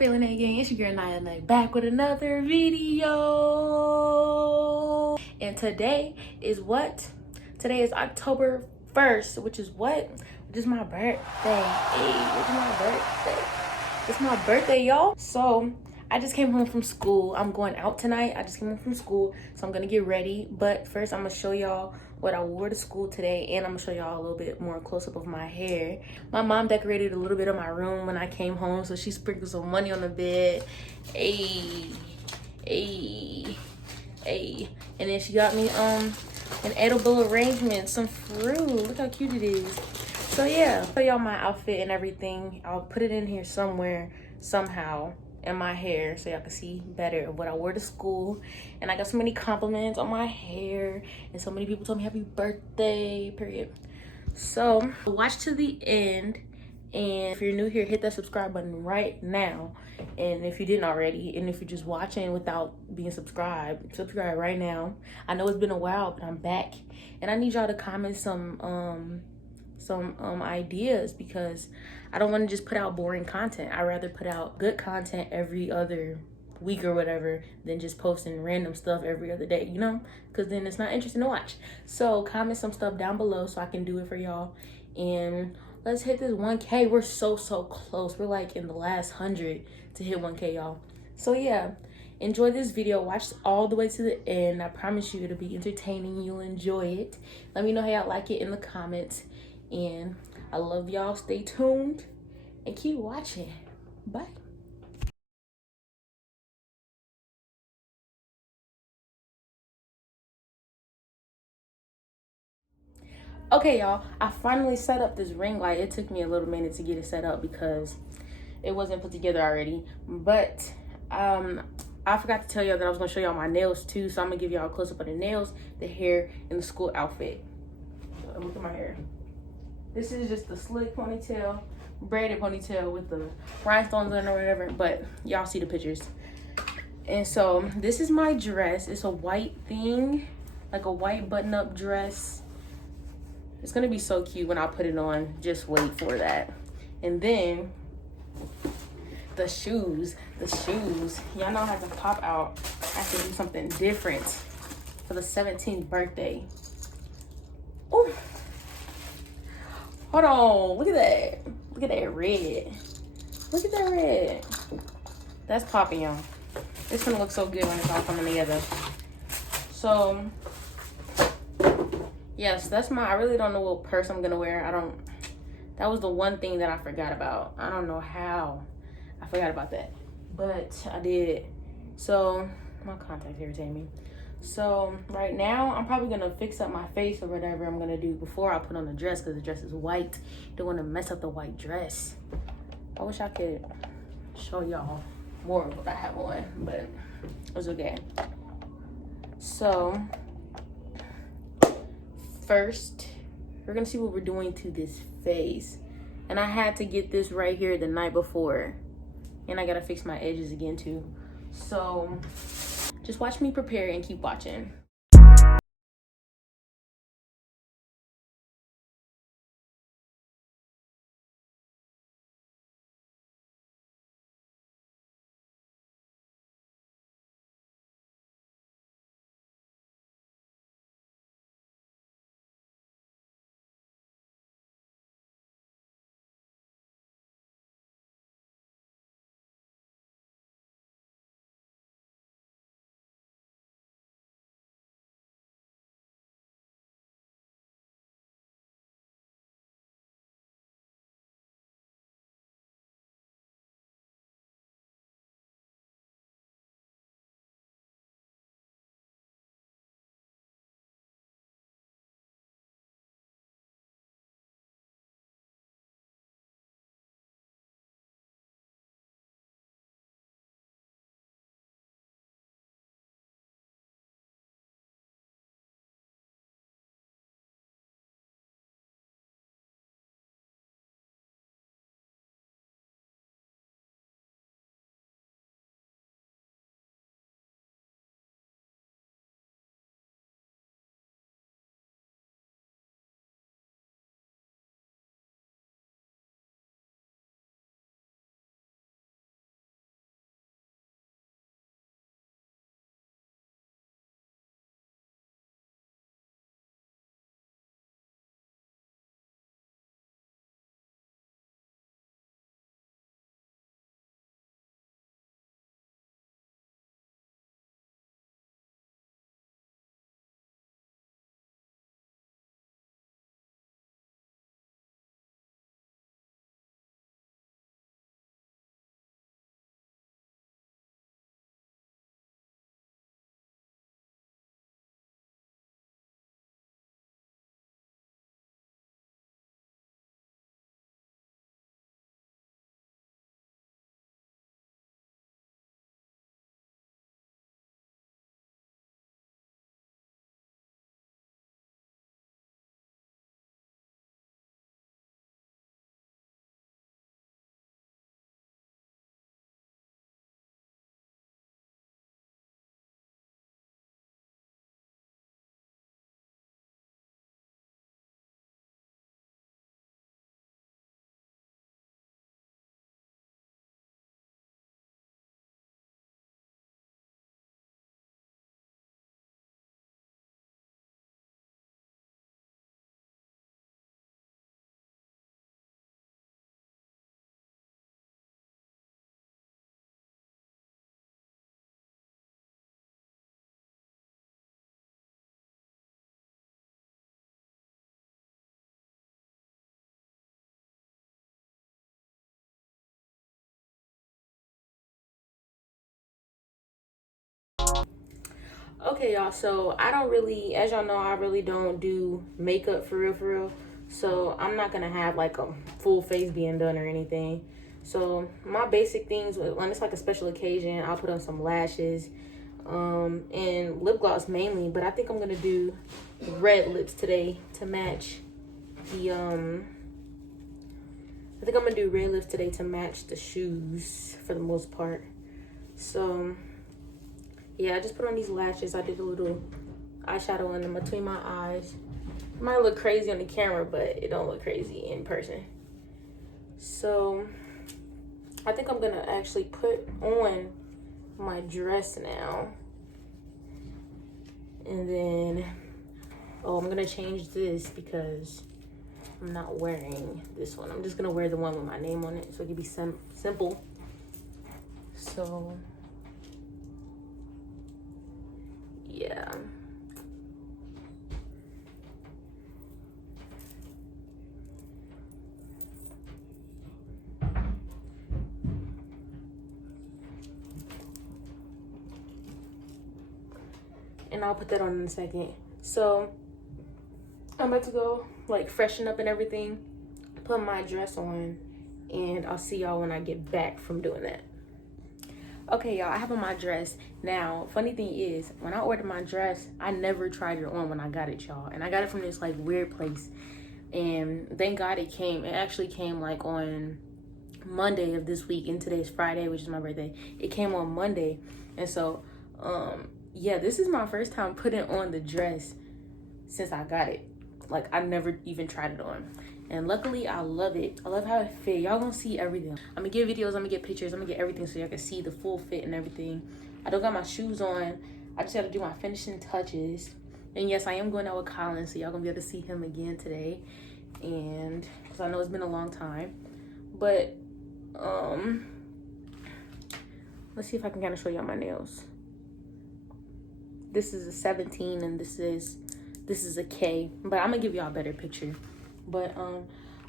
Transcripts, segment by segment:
up, ItsAniyaLanai gang? It's your girl ItsAniyaLanai back with another video. And today is what? Today is October 1st, which is what? Which is my birthday. Hey, which is my birthday. It's my birthday, y'all. So I just came home from school. I'm going out tonight. I just came home from school, so I'm gonna get ready. But first, I'm gonna show y'all what I wore to school today, and I'm gonna show y'all a little bit more close-up of my hair. My mom decorated a little bit of my room when I came home, so she sprinkled some money on the bed. Ayy, ayy, ayy. And then she got me an edible arrangement, some fruit. Look how cute it is. So yeah, show y'all my outfit and everything. I'll put it in here somewhere, somehow, in my hair, so y'all can see better of what I wore to school. And I got so many compliments on my hair, and so many people told me happy birthday, period. So watch to the end, and if you're new here, hit that subscribe button right now. And if you didn't already, and if you're just watching without being subscribed, subscribe right now. I know it's been a while, but I'm back, and I need y'all to comment some ideas, because I don't want to just put out boring content. I'd rather put out good content every other week or whatever than just posting random stuff every other day, you know, because then it's not interesting to watch. So comment some stuff down below so I can do it for y'all, and let's hit this 1K. We're so close. We're like in the last 100 to hit 1K, y'all. So yeah, enjoy this video. Watch all the way to the end. I promise you it'll be entertaining. You'll enjoy it. Let me know how y'all like it in the comments. And I love y'all. Stay tuned and keep watching. Bye. Okay, y'all, I finally set up this ring light. It took me a little minute to get it set up because it wasn't put together already. But I forgot to tell y'all that I was gonna show y'all my nails too. So I'm gonna give y'all a close up of the nails, the hair, and the school outfit. Look at my hair. This is just the slick ponytail, braided ponytail with the rhinestones in or whatever, but y'all see the pictures. And so this is my dress. It's a white thing, like a white button-up dress. It's gonna be so cute when I put it on. Just wait for that. And then the shoes. Y'all know I have to pop out. I have to do something different for the 17th birthday. Ooh. Hold on, look at that. Look at that red. Look at that red. That's popping, y'all. It's gonna look so good when it's all coming together. So, yes, that's I really don't know what purse I'm gonna wear. That was the one thing that I forgot about. I don't know how I forgot about that, but I did. So, my contacts irritate me. So right now I'm probably gonna fix up my face or whatever I'm gonna do before I put on the dress, because the dress is white. Don't want to mess up the white dress. I wish I could show y'all more of what I have on, but it's okay. So first we're gonna see what we're doing to this face, and I had to get this right here the night before, and I gotta fix my edges again too. So just watch me prepare and keep watching. Okay, y'all, so I don't really, as y'all know, I really don't do makeup for real, for real. So I'm not gonna have like a full face being done or anything. So my basic things, when it's like a special occasion, I'll put on some lashes, and lip gloss mainly. But I think I'm gonna do red lips today to match the I think I'm gonna do red lips today to match the shoes for the most part. So yeah, I just put on these lashes. I did a little eyeshadow in them between my eyes. It might look crazy on the camera, but it don't look crazy in person. So I think I'm gonna actually put on my dress now. And then, oh, I'm gonna change this because I'm not wearing this one. I'm just gonna wear the one with my name on it so it can be simple. So yeah. And I'll put that on in a second. So I'm about to go like freshen up and everything, put my dress on, and I'll see y'all when I get back from doing that. Okay, y'all, I have on my dress. Now, funny thing is, when I ordered my dress, I never tried it on when I got it, y'all. And I got it from this like weird place. And thank God it came. It actually came like on Monday of this week, and today's Friday, which is my birthday. It came on Monday. And so, yeah, this is my first time putting on the dress since I got it. Like, I never even tried it on. And luckily, I love it. I love how it fit. Y'all gonna see everything. I'm gonna get videos, I'm gonna get pictures, I'm gonna get everything so y'all can see the full fit and everything. I don't got my shoes on. I just gotta do my finishing touches. And yes, I am going out with Colin, so y'all gonna be able to see him again today. And, because I know it's been a long time. But, let's see if I can kind of show y'all my nails. This is a 17 and this is a K, but I'm gonna give y'all a better picture. But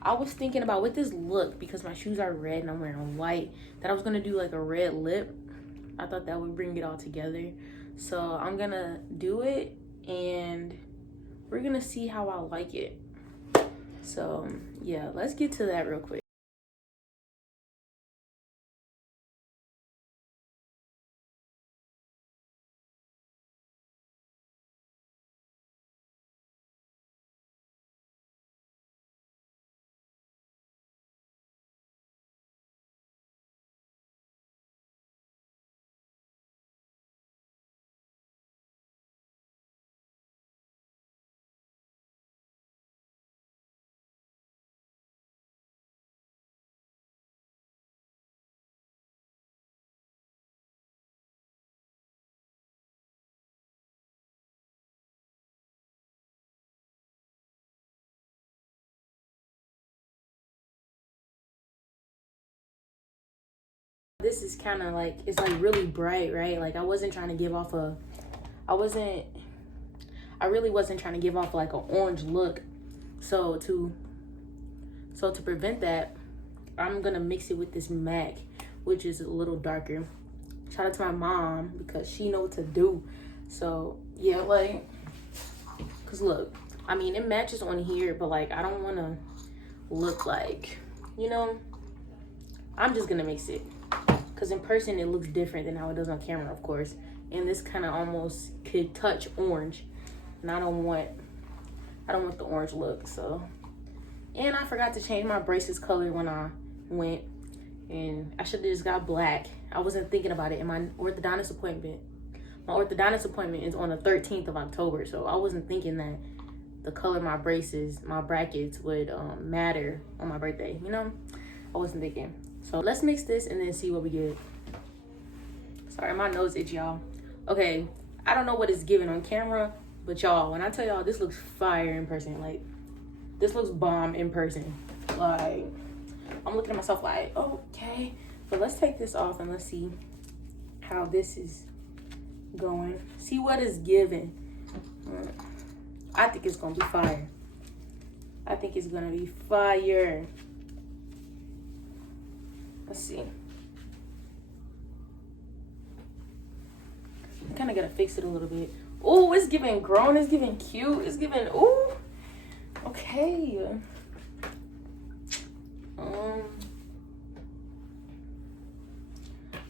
I was thinking about with this look, because my shoes are red and I'm wearing white, that I was gonna do like a red lip. I thought that would bring it all together. So I'm gonna do it and we're gonna see how I like it. So yeah, let's get to that real quick. This is kind of like, it's like really bright, right? Like I wasn't trying to give off a, I really wasn't trying to give off like an orange look. So to prevent that, I'm gonna mix it with this MAC, which is a little darker. Shout out to my mom because she know what to do. So yeah, like, cause look, I mean it matches on here, but like I don't wanna look like, you know, I'm just gonna mix it. Cause in person it looks different than how it does on camera, of course. And this kind of almost could touch orange. And I don't want the orange look, so. And I forgot to change my braces color when I went. And I should have just got black. I wasn't thinking about it in my orthodontist appointment. My orthodontist appointment is on the 13th of October. So I wasn't thinking that the color of my braces, my brackets would matter on my birthday, you know? I wasn't thinking. So let's mix this and then see what we get. Sorry, my nose itch, y'all. Okay, I don't know what it's giving on camera, but y'all, when I tell y'all this looks fire in person, like, this looks bomb in person. Like, I'm looking at myself like, okay. But let's take this off and let's see how this is going. See what it's giving. I think it's gonna be fire. I think it's gonna be fire. Let's see. I kind of gotta fix it a little bit. Ooh, it's giving grown. It's giving cute. It's giving, ooh. Okay.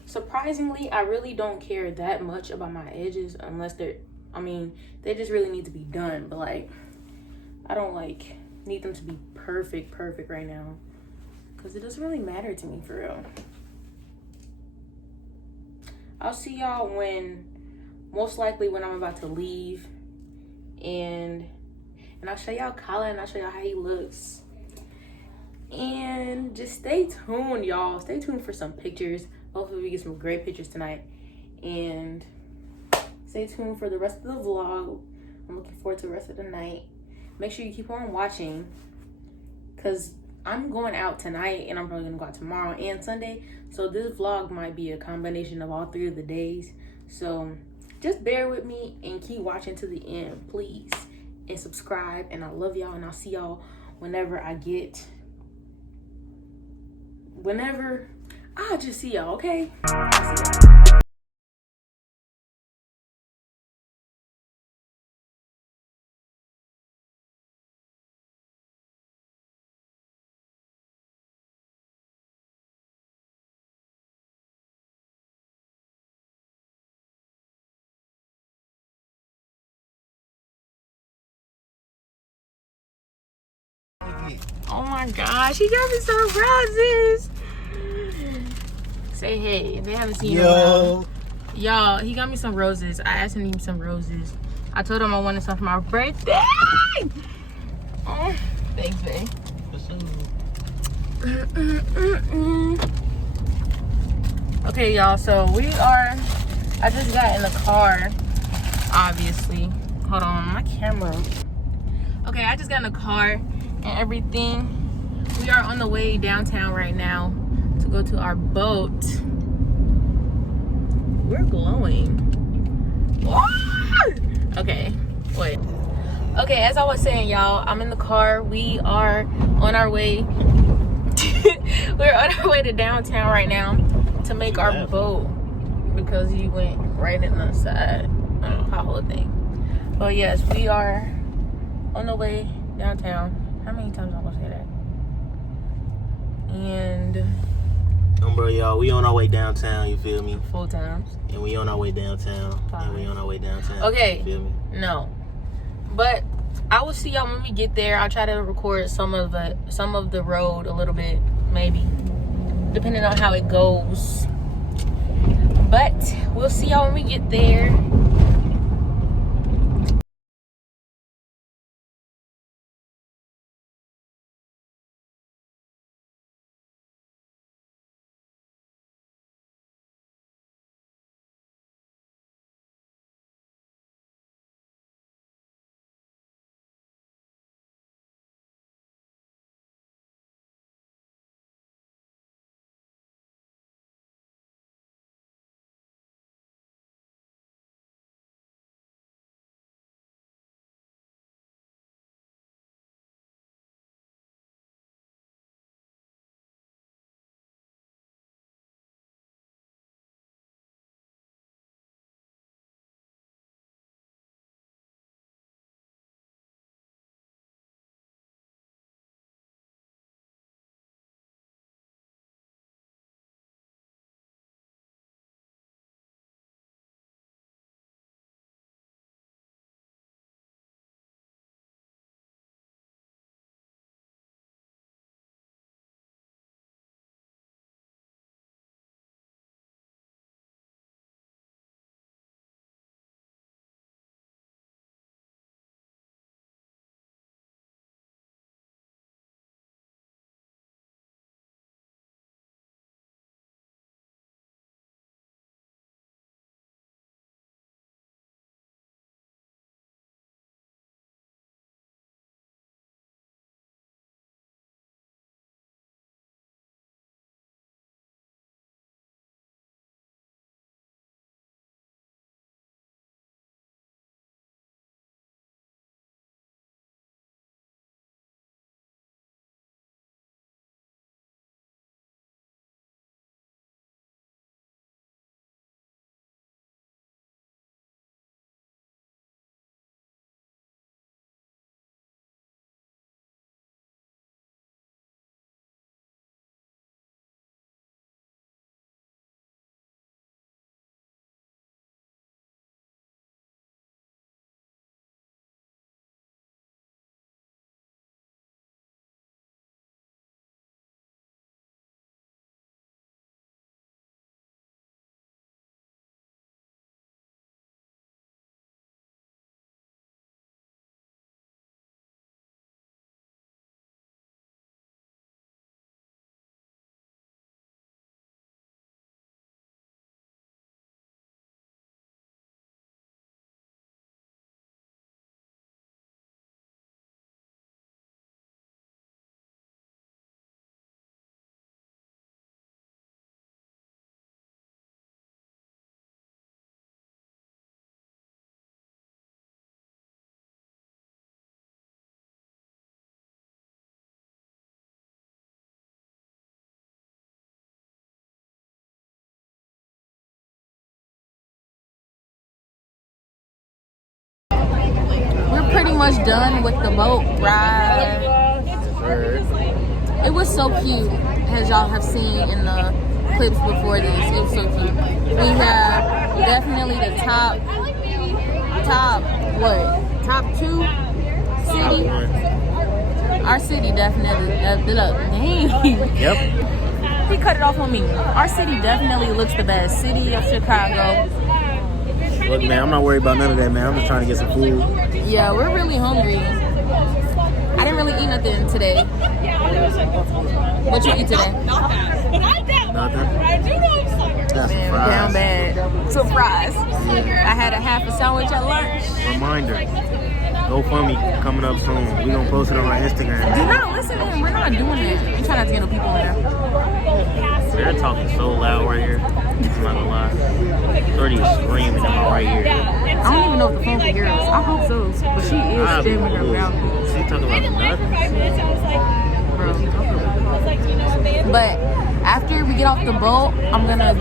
Surprisingly, I really don't care that much about my edges unless they're, I mean, they just really need to be done. But like, I don't like need them to be perfect right now, because it doesn't really matter to me for real. I'll see y'all most likely when I'm about to leave, and I'll show y'all Colin, and I'll show y'all how he looks. And just stay tuned, y'all. Stay tuned for some pictures. Hopefully we get some great pictures tonight. And stay tuned for the rest of the vlog. I'm looking forward to the rest of the night. Make sure you keep on watching, because I'm going out tonight, and I'm probably gonna go out tomorrow and Sunday. So this vlog might be a combination of all 3 of the days. So just bear with me and keep watching to the end, please. And subscribe. And I love y'all, and I'll see y'all whenever I'll just see y'all, okay? I'll see y'all. Oh my gosh, he got me some roses. Say hey, if they haven't seen you around. Y'all, he got me some roses. I asked him to give me some roses. I told him I wanted some for my birthday. Oh, thanks, babe. Okay, y'all, so I just got in the car, obviously. Hold on, my camera. Okay, I just got in the car and everything. We are on the way downtown right now to go to our boat. We're glowing. Okay, wait. Okay, as I was saying, y'all, I'm in the car. We are on our way. We're on our way to downtown right now to make our boat, because he went right in the side pothole thing. But yes, we are on the way downtown. How many times am I gonna say that? And bro, y'all, we on our way downtown, you feel me? 4 times. And we on our way downtown. 5. And we on our way downtown. Okay. You feel me? No. But I will see y'all when we get there. I'll try to record some of the road a little bit, maybe, depending on how it goes. But we'll see y'all when we get there. much done with the boat ride. It was so cute, as y'all have seen in the clips before this. It was so cute. We have definitely the top two city. Our city definitely. Dang. Yep. He cut it off on me. Our city definitely looks the best. City of Chicago. Look, man, I'm not worried about none of that, man. I'm just trying to get some food. Yeah, we're really hungry. I didn't really eat nothing today. What you eat today? Nothing. That's Man, fries. down bad. Surprise. I had a half a sandwich at lunch. Reminder. GoFundMe coming up soon. We're going to post it on our Instagram. Do not listen to him. We're not doing that. I'm trying not to get no people in there. They're talking so loud right here. I'm not gonna lie. 30 is screaming in my right ear. I don't even know if the phone can hear us. I hope so. But she is jamming her mouth. She talking about nothing. But after we get off the boat, I'm gonna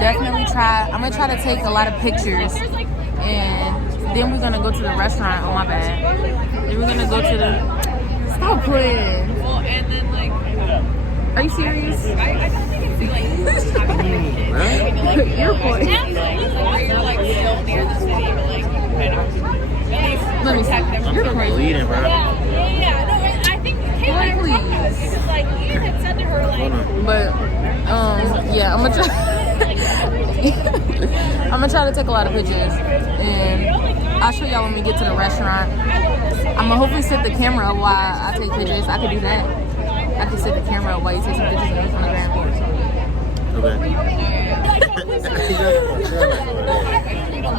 try to take a lot of pictures, and then we're gonna go to the restaurant. Oh my bad. Then we're gonna go to the. Stop playing. Well, and then like. Are you serious? I don't think it's like. You're funny. We're like still near the city, but like kind of. Let me see. You're crazy. Bleeding, bro. Yeah. No, I think Kayla and I were talking about this because like Ian had said to her like. But yeah, I'm gonna try. I'm gonna try to take a lot of pictures, and I'll show y'all when we get to the restaurant. I'm gonna hopefully set the camera up while I take pictures. I could do that. I can set the camera up while you take some pictures of me on the ground. Okay.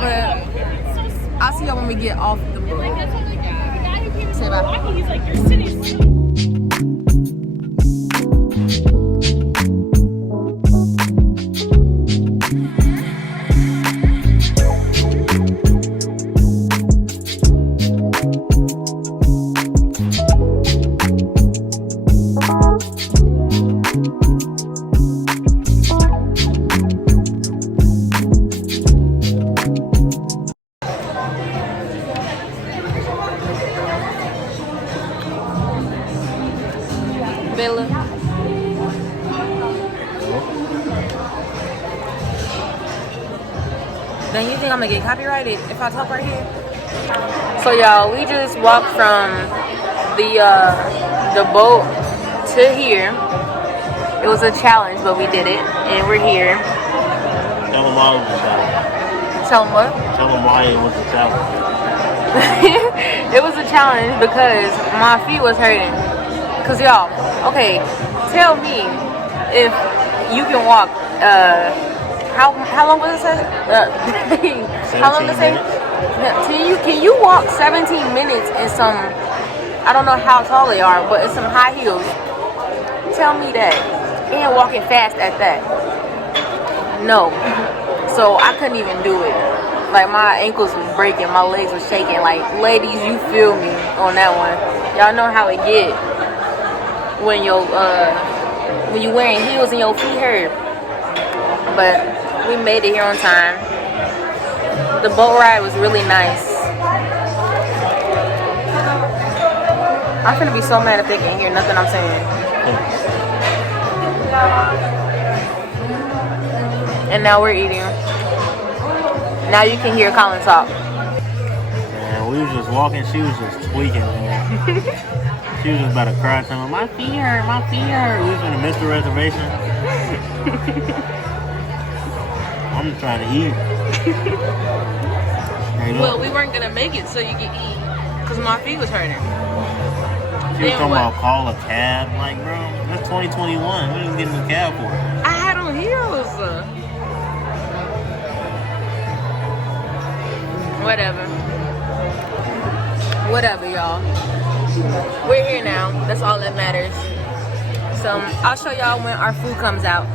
But I'll see y'all when we get off the boat. Say bye. He's like, your city's. Bella. Then you think I'm gonna get copyrighted if I talk right here? So y'all, we just walked from the boat to here. It was a challenge, but we did it, and we're here. Tell them all it was a challenge. Tell them what? Tell them why it was a challenge. It was a challenge because my feet was hurting. Cause y'all, okay, tell me if you can walk. How long was it say? How long did it say? Can you walk 17 minutes in some? I don't know how tall they are, but it's some high heels. Tell me that, and walking fast at that. No, so I couldn't even do it. Like my ankles was breaking, my legs was shaking. Like ladies, you feel me on that one. Y'all know how it get when you wearing heels and your feet hurt. But we made it here on time. The boat ride was really nice. I'm gonna be so mad if they can't hear nothing I'm saying. And now we're eating. Now you can hear Colin talk. Man, we was just walking, she was just tweaking, man. She was just about to cry, telling me, my feet hurt, my feet hurt. We was gonna miss the reservation. I'm just trying to eat. Hey, Well, we weren't gonna make it so you could eat, cause my feet was hurting. she was talking about call a cab. Like, bro, that's 2021. What are you getting a cab for? I had on heels. Whatever, y'all. We're here now. That's all that matters. So I'll show y'all when our food comes out.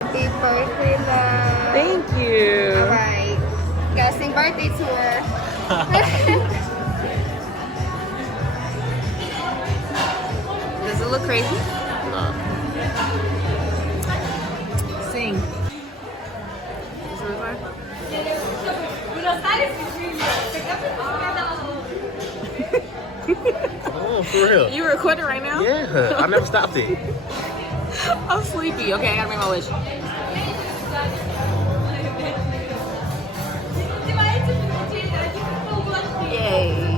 Happy birthday, love. Thank you. All right. Gotta sing birthday to her. crazy. Sing. Oh, for real. You recording right now? Yeah, I never stopped it. I'm sleepy. Okay, I gotta make my wish. Yay.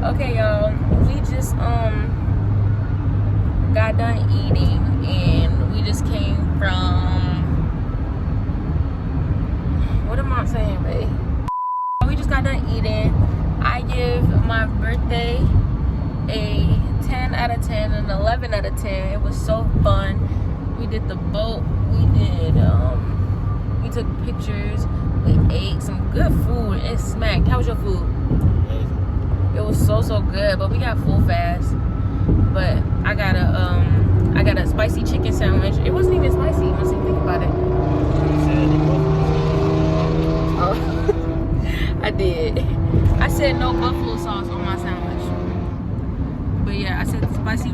Okay, y'all, we just got done eating, and we just came from, what am I saying, babe? We just got done eating. I give my birthday a 10 out of 10, an 11 out of 10. It was so fun. We did the boat, we took pictures, we ate some good food. It smacked. How was your food? It was so good, but we got full fast. But I got a spicy chicken sandwich. It wasn't even spicy once you think about it. Oh, I did. I said no buffalo sauce on my sandwich. But yeah, I said the spicy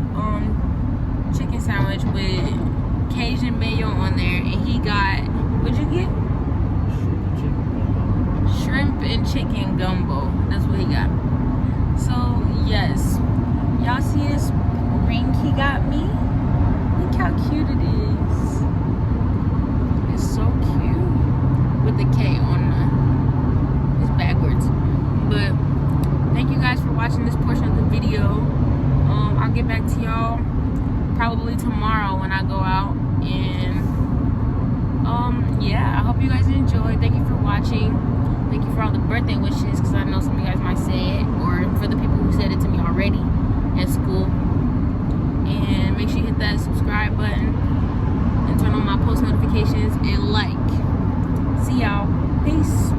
chicken sandwich with Cajun mayo on there, and he got, what'd you get? Shrimp and chicken gumbo. That's what he got. So yes, y'all see this ring he got me? Look how cute it is. It's so cute with the K on it's backwards. But thank you guys for watching this portion of the video. I'll get back to y'all probably tomorrow when I go out, and yeah, I hope you guys enjoyed. Thank you for watching. Thank you for all the birthday wishes, because I know some of you guys might say it, or for the people who said it to me already at school. And make sure you hit that subscribe button and turn on my post notifications and like. See y'all. Peace.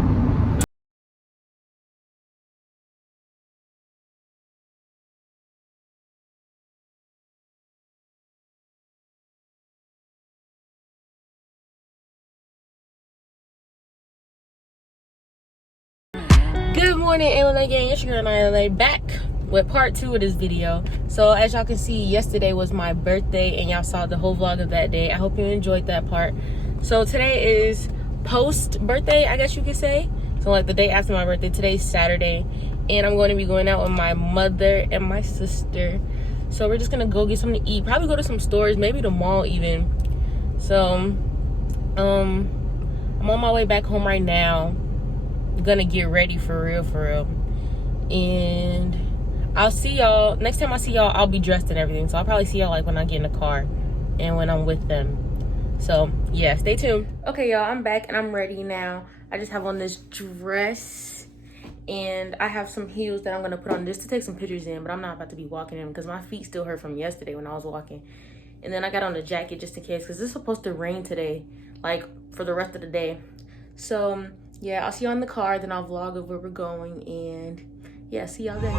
Good morning, ItsAniyaLanai gang. It's your girl ItsAniyaLanai back with part 2 of this video. So as y'all can see, yesterday was my birthday, and y'all saw the whole vlog of that day. I hope you enjoyed that part. So today is post birthday, I guess you could say. So like the day after my birthday. Today's Saturday, and I'm going to be going out with my mother and my sister. So we're just gonna go get something to eat, probably go to some stores, maybe the mall even. So I'm on my way back home right now, gonna get ready for real, and I'll see y'all next time I see y'all. I'll be dressed and everything, so I'll probably see y'all like when I get in the car and when I'm with them. So yeah, stay tuned. Okay y'all, I'm back and I'm ready now. I just have on this dress And I have some heels that I'm gonna put on just to take some pictures in, but I'm not about to be walking in because my feet still hurt from yesterday when I was walking. And then I got on a jacket just in case because it's supposed to rain today, like for the rest of the day. So yeah, I'll see you in the car, then I'll vlog of where we're going, and yeah, see y'all then.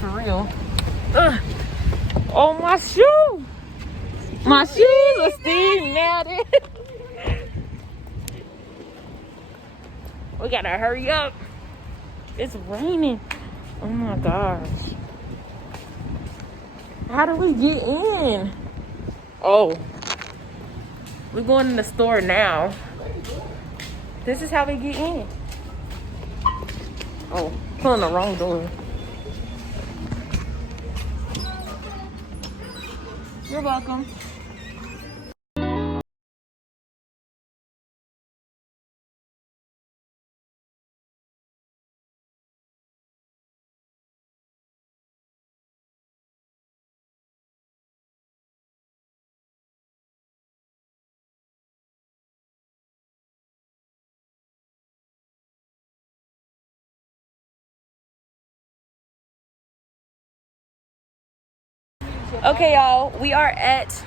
For real. Ugh. Oh, my shoe! My shoes are still matted. We gotta hurry up. It's raining. Oh my gosh. How do we get in? Oh. We're going in the store now. This is how we get in. Oh, pulling the wrong door. You're welcome. Okay, y'all, we are at,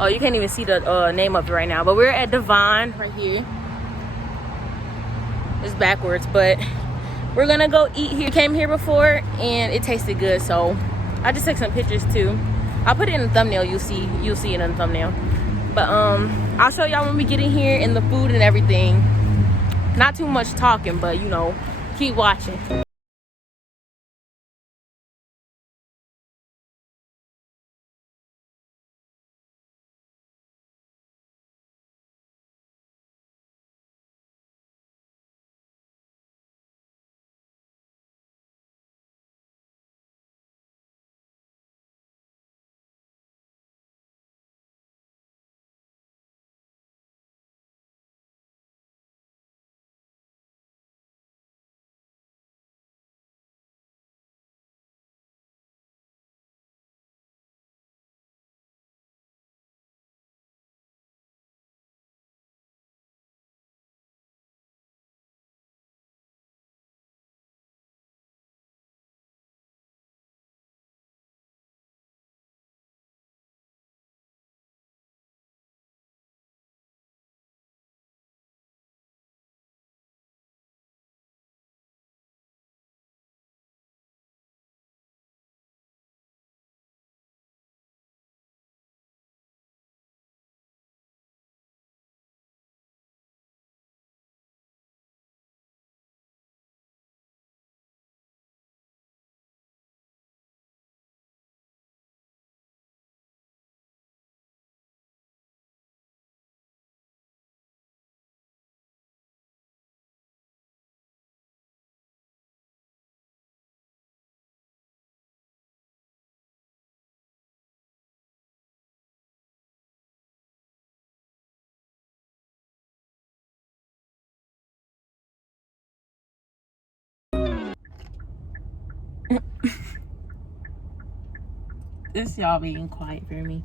oh, you can't even see the name of it right now, but we're at Divine right here. It's backwards, but we're gonna go eat here. Came here before and it tasted good, so I just took some pictures too. I'll put it in the thumbnail. You'll see it in the thumbnail. But I'll show y'all when we get in here and the food and everything. Not too much talking, but you know, keep watching. This y'all being quiet for me.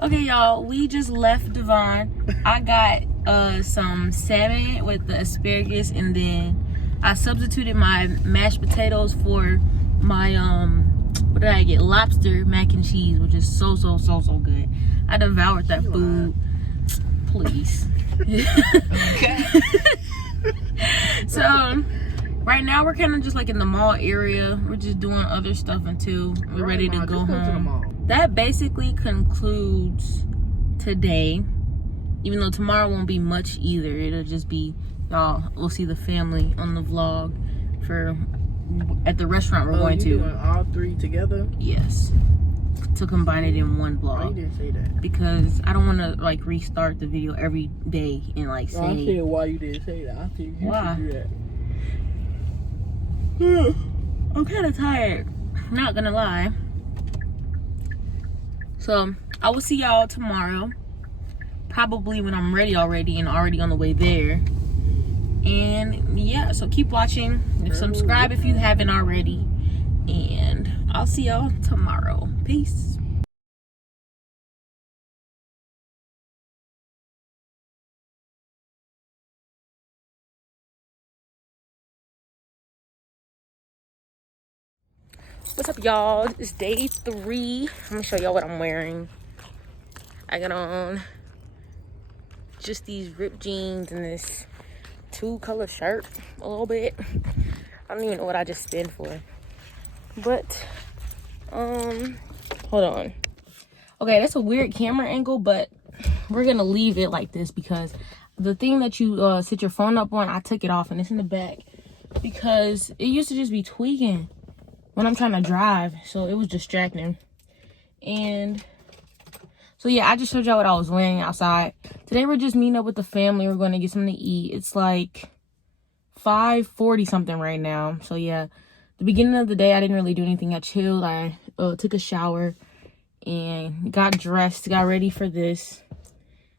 Okay, y'all, we just left Devon. I got some salmon with the asparagus, and then I substituted my mashed potatoes for my what did I get? Lobster mac and cheese, which is so good. I devoured that food. Please. Okay. So right now we're kind of just like in the mall area. We're just doing other stuff until we're ready to go home. That basically concludes today, even though tomorrow won't be much either. It'll just be y'all, we'll see the family on the vlog for at the restaurant we're going to. Doing all three together? Yes, to combine it in one vlog. Why you didn't say that? Because I don't want to like restart the video every day and like say. I said why you didn't say that. I think you why? should do that. I'm kind of tired, not gonna lie. So I will see y'all tomorrow, probably when I'm ready already and already on the way there. And yeah, so keep watching, subscribe if you haven't already, and I'll see y'all tomorrow. Peace. What's up, y'all? It's day 3. I'm gonna show y'all what I'm wearing. I got on just these ripped jeans and this 2-color shirt a little bit. I don't even know what I just spent for, but hold on. Okay, that's a weird camera angle, but we're gonna leave it like this because the thing that you sit your phone up on, I took it off and it's in the back because it used to just be tweaking when I'm trying to drive, so it was distracting. And so yeah, I just showed y'all what I was wearing outside. Today we're just meeting up with the family. We're going to get something to eat. It's like 5:40 something right now. So yeah, the beginning of the day I didn't really do anything. I chilled. I took a shower and got dressed, got ready for this.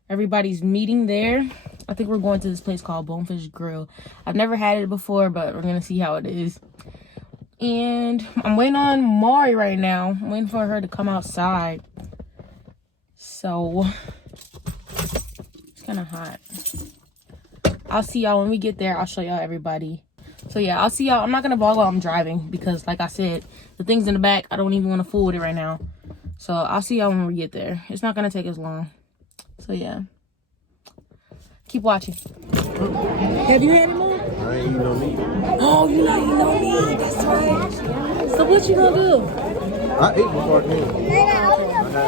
Everybody's meeting there. I think we're going to this place called Bonefish Grill. I've never had it before, but we're gonna see how it is. And I'm waiting on Mari right now. I'm waiting for her to come outside. So it's kind of hot. I'll see y'all when we get there. I'll show y'all everybody. So yeah, I'll see y'all. I'm not gonna vlog while I'm driving because like I said, the thing's in the back. I don't even want to fool with it right now. So I'll see y'all when we get there. It's not gonna take as long. So yeah, keep watching. Have you had it more? I ain't eating no meat. Oh, you not eating no meat. That's right. So what you gonna do? I ate before I came.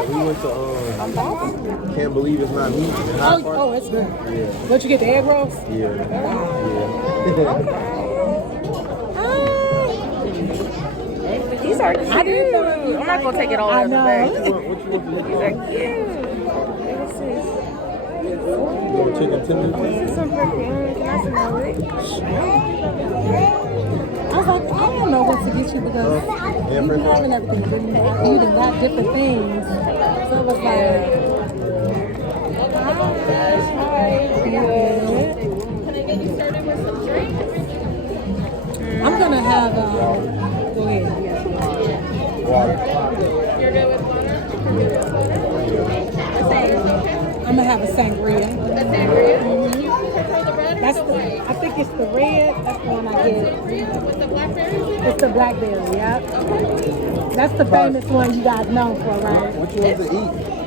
We went to Can't Believe It's Not Meat. Oh, that's good. Yeah. Don't you get the egg rolls? Yeah. These are cute. I'm not gonna take it all over back. What you want to These are cute. You want chicken tenders? This is some perfume. Can I smell it? I was like, I don't know what to get you because you be having everything. You done got different things. So it was like, I'm gonna have go ahead. Water. You're good with water? I'm gonna have a sangria. The sangria? You prefer the red That's or the white? I think it's the red. That's the one I get. Sangria with the blackberries? It's the blackberry, yeah. That's the famous one you guys know for, right? What you want to eat?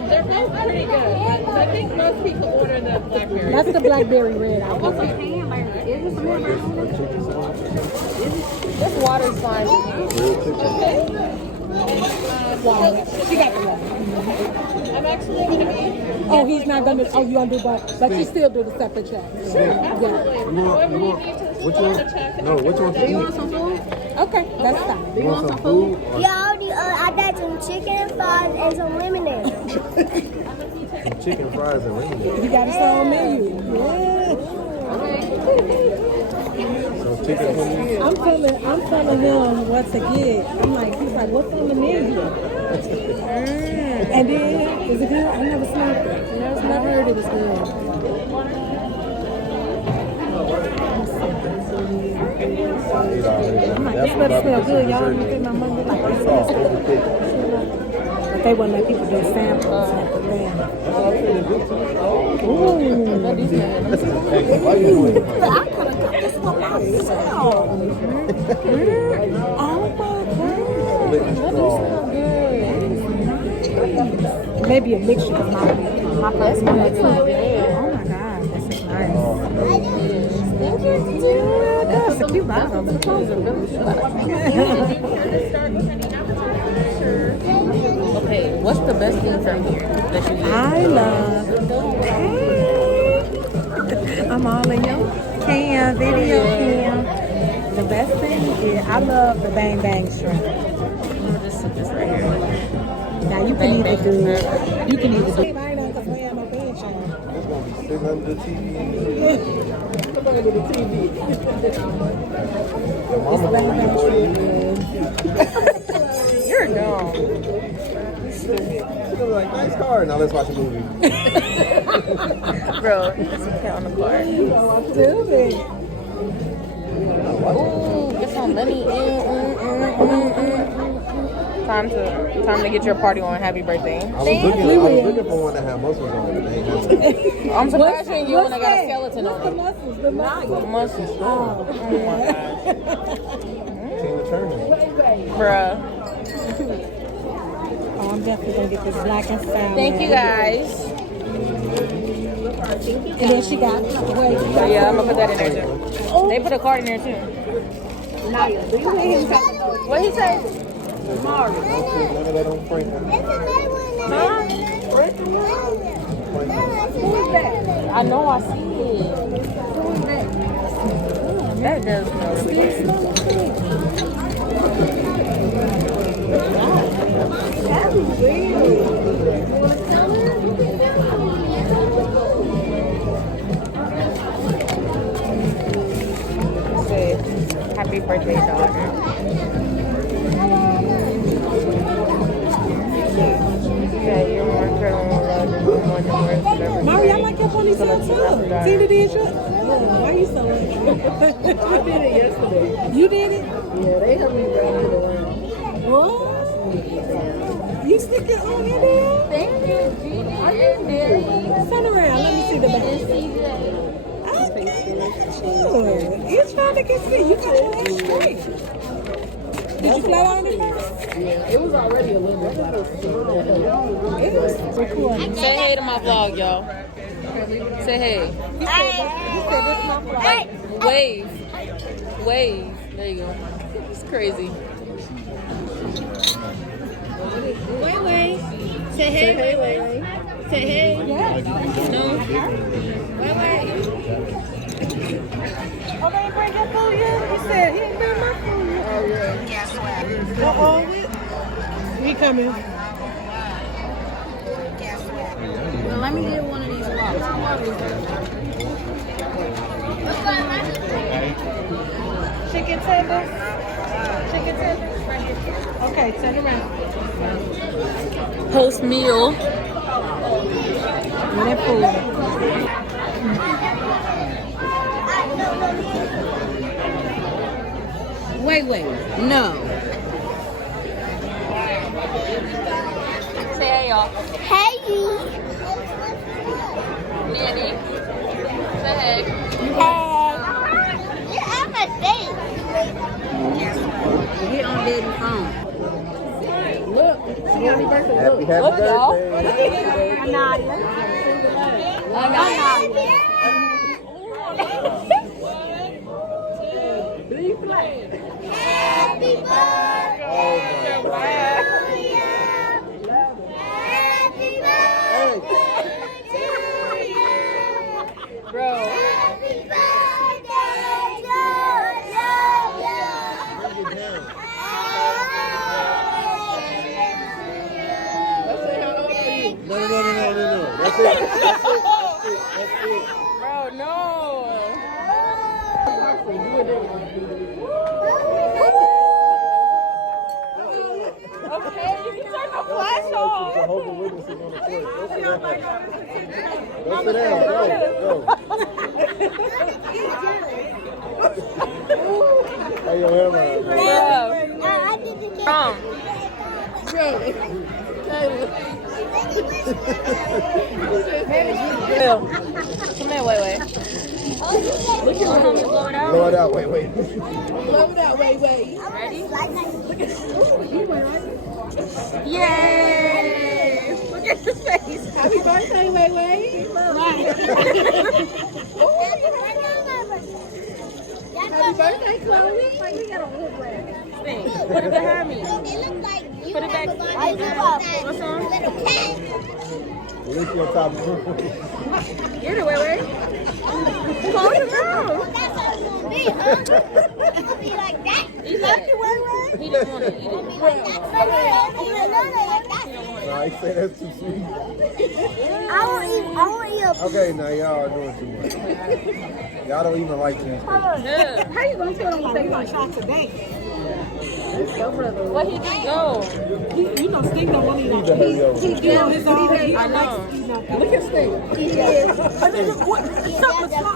They're both pretty good. I think most people order the blackberry. That's the blackberry red. I think. This water's fine. Grilled chicken. Water. She got the water. I'm actually going to be... Oh, he's not gonna. Oh, you gonna do both, but you still do the separate check. Sure, Yeah. absolutely. Whatever you need to What you on want? the check. No, what you want to eat? Okay, that's fine. You want some food? Or Yeah, I got some chicken fries and some lemonade. some chicken fries and lemonade? You got his own menu. Yeah. Some chicken tenders? I'm telling him what to get. He's like, what's on the menu? And then, is it good? I never smelled it. Never heard it was good. This better smell good, y'all. You think my mother like this? But they wouldn't let people do samples at the thing. Ooh. That do smell good. I could have got this for myself. Oh my God. That do smell good. Maybe a mixture of my first one. Oh my God, this is nice. Thank you. That's a cute bottle. The clothes are really Okay, what's the best thing from here that you eat? I love. I'm all in your cam, video cam. The best thing is I love the bang bang shrimp. I'm gonna just put this right here. Now you can either do. I ain't on the way on no bed, y'all. It's gonna be sitting under the TV. Look under the TV. Your mama gonna be more than you. You're dumb. She's like, nice car. Now let's watch a movie. Bro, this is on the card. Ooh, get some money. Time to get your party on. Happy birthday. I was looking for one that had muscles on it. They ain't got it. I'm surprised you ain't get one that got a skeleton on it. The muscles. Oh my gosh. Tina Turner. Bruh. Oh, I'm definitely gonna get this black and salmon. Thank you guys. And then she got Yeah, I'm gonna put that in there too. They put a card in there too. What he say? None of that on Frank. I know I see it. That does smell really good. Say, happy birthday, daughter. Yeah, you're more incredible, more loved, and more than worth whatever. Mari, I like your ponytail too. Tina did your. Why you so late? I did it yesterday. You did it? Yeah, they helped me bring it around. What? You stick it on in there? Thank you, Gina and Mary. Turn around. Let me see the back. Good. You're trying to get fit. You got your legs straight. Did you flat on it first? Yeah, it was already a little bit flat. It was so cool. Say hey to my vlog, y'all. Say hey. You said this is my flag. Like, wave. Wave. There you go. It's crazy. Wait. Say hey, wait. Say hey. No. Wait. Okay, bring your food yet? He said he ain't bring my food yet. Oh, yeah. He coming. Well, let me get one of these walks. Chicken tenders. Chicken tenders. Right here. Okay, turn around. Post meal. Get that food. Wait. No. Say hey, y'all. Hey. Nanny. Say hey. You're on my date. Get on daddy's phone. Look, see happy birthday. Happy birthday. Anaya. Happy birthday. Happy birthday to you. Bro. Happy birthday to you. No. That's it. Bro, no. Okay, you can turn the flash off. Jehovah's Witnesses on the floor. Go sit down. Go. Come here, wait. Blow it out, wait. Blow it out, wait. Ready? Yay! Look at his face. Happy birthday, wait. Happy birthday, Chloe. Put it behind me. Put it back. What's on? Lick your top. Get it, wait. Close your mouth. That's how it's gonna be, huh? It's gonna be like that. You like it, wait. He just want to eat it. Nah, he said that's too sweet. I won't eat a Okay, now y'all are doing too much. Y'all don't even like cheese. Yeah. How you gonna tell him they gonna shot today? What he think? Go. You know, Steve don't want to eat on He on his own. I know. Look at Steve.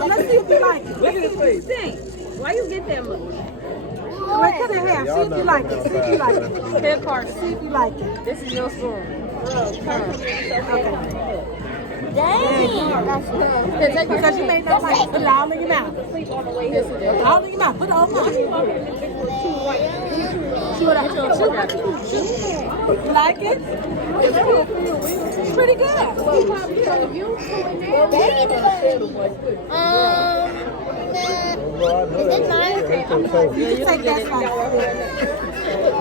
Let's see if you like it. Look at his face. Steve, why you get that much? Wait, cut it in half. See if you like it. See if you like it. Head part. See if you like it. This is your spoon. Okay. dang. That's good. Because you made no money. Put it all in your mouth. All in your mouth. Put it all in your mouth. You like it? It's pretty good. Is it mine? You can take that side.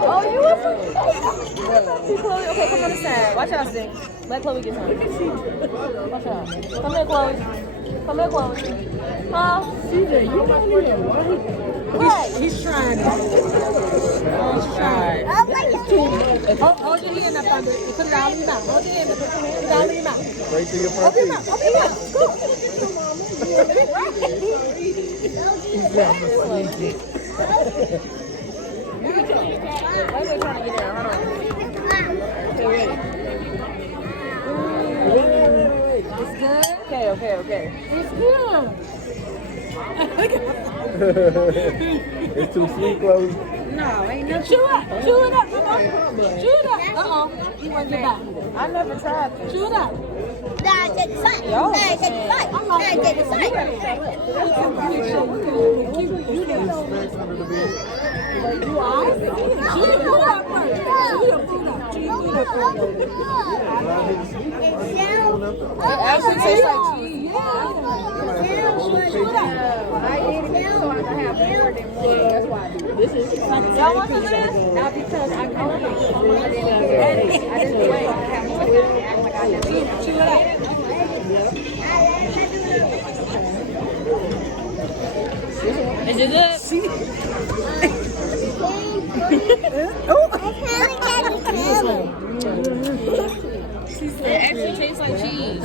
Oh, you want some? Chloe, okay, come on the side. Watch out, Sing. Let Chloe get some. Watch out. Come here, Chloe. Huh? CJ, you might need a what? He's trying. He's trying. Hold your hand up under it. Put it all in your mouth. Hold your hand up. Put it all in your mouth. Straight to your front Open your teeth. mouth. Open your mouth. Why are they trying to get down? Hold on. It's good. Okay. It's good. It's too sweet, Chloe. No, ain't no. Chew it up, mama. Chew it up. You want to get back. I never tried this. Chew it up. Now take the fight. Now take the fight. Now take the fight. You are? Chew it up first. It actually tastes like cheese. I ate it so I can have more than one. That's why I do it. This is Y'all want some of this? now because I know I didn't wait. I have more than one. Act like I never ate it. Chew it up. Is it good? It actually tastes like cheese.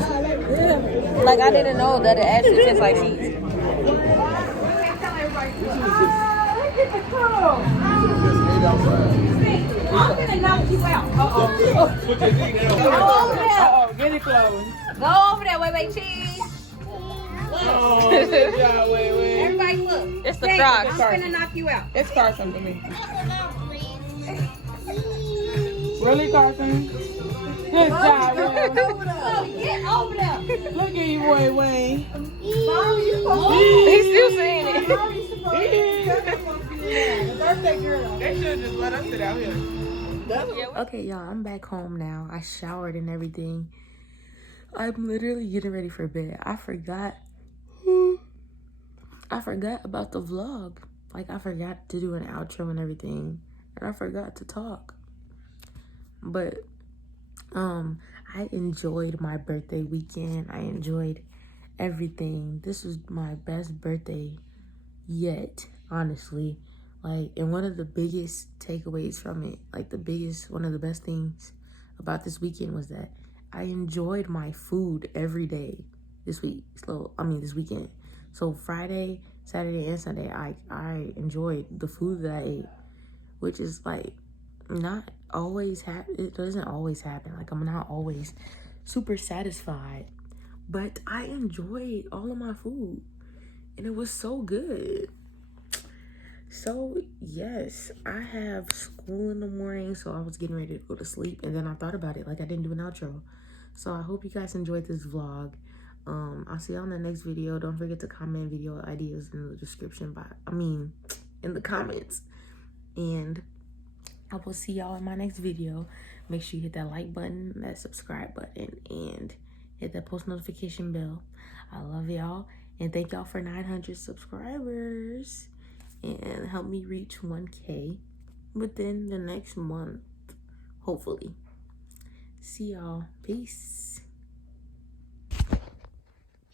Like I didn't know that it actually tastes like cheese. I'm gonna knock you out. Uh-oh, get it closed. Go over there, wait, cheese. Oh, good job, wait. Everybody look. It's the Crocs. I'm gonna knock you out. It's Carson to me. Really, Carson? Good job, Will. Get over there. Look at you, Wayne. He's still saying it. Birthday girl. They should just let us sit out here. Okay, y'all, I'm back home now. I showered and everything. I'm literally getting ready for bed. I forgot about the vlog. Like, I forgot to do an outro and everything. And I forgot to talk. But, I enjoyed my birthday weekend. I enjoyed everything. This was my best birthday yet, honestly. Like, and one of the biggest takeaways from it, like one of the best things about this weekend was that I enjoyed my food every day this weekend. So Friday, Saturday, and Sunday, I enjoyed the food that I ate, which is like not always it doesn't always happen. Like, I'm not always super satisfied, but I enjoyed all of my food and it was so good. So yes, I have school in the morning, so I was getting ready to go to sleep, and then I thought about it, like I didn't do an outro. So I hope you guys enjoyed this vlog. I'll see y'all in the next video. Don't forget to comment video ideas in the description in the comments. And I will see y'all in my next video. Make sure you hit that like button, that subscribe button, and hit that post notification bell. I love y'all, and thank y'all for 900 subscribers. And help me reach 1K within the next month, hopefully. See y'all. Peace.